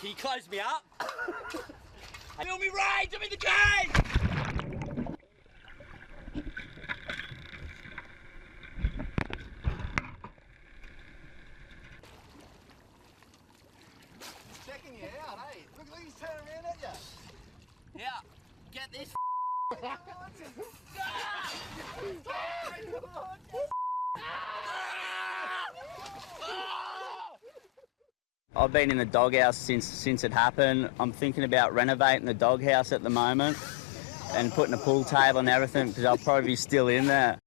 Can you close me up? Feel me rage, I'm in the cage! Checking you out, eh? Look, he's turning around at you. Yeah, get this. I've been in the doghouse since it happened. I'm thinking about renovating the doghouse at the moment and putting a pool table and everything because I'll probably be still in there.